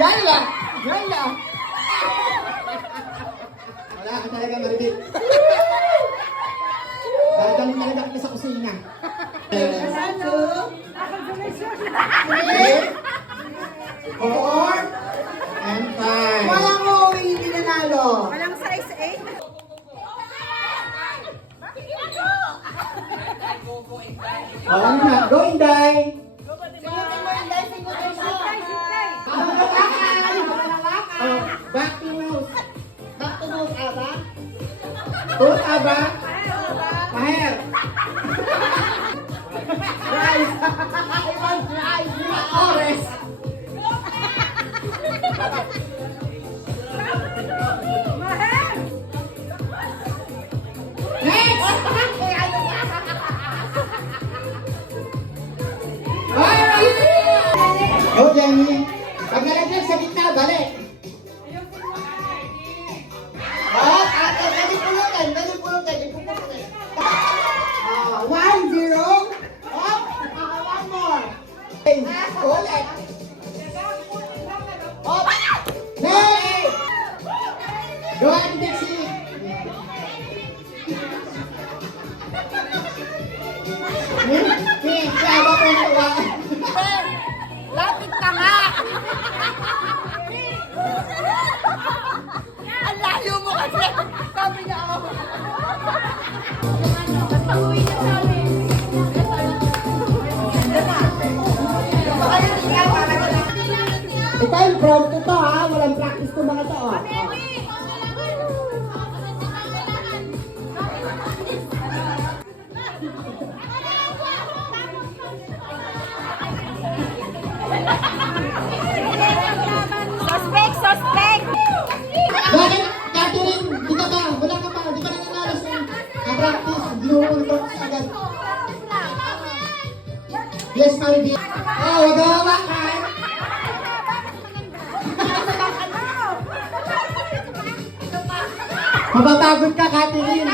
Yan lang. Yan lang. Wala ka talaga maribig. Dadalhin talaga kita sa kusina. 3, 4, and 5. Walang uuwi, hindi nanalo. Walang size 8? Oo na. Go, Inday. Back to nose. Back to nose, Aba. Tooth, aba. Maher. Rice. Ibang rice. Ores. Mahal! Next! Alright! Go, Jenny. Pag nalaglag sa gitna, balik. Oh, dali pulutan. 1-0. Oh, one more. Ulit. Oh, Next! Go, Ate Dixie. Kaya ko yung tuwa. Lapit ka nga! Ang layo mo kasi! Sabi niya ako. Basta uwi na sabi. Ito yung prom to to ha. Walang practice to mga to. Oh. Suspect! Suspect! Bakit? Catherine, di ka ba? Wala ka pa. Di ka na nanalo sa practice. Hindi mo pang practice agad. Yes, Marie. Oh, wag ka hawakan. Mapapagod ka, Catherine.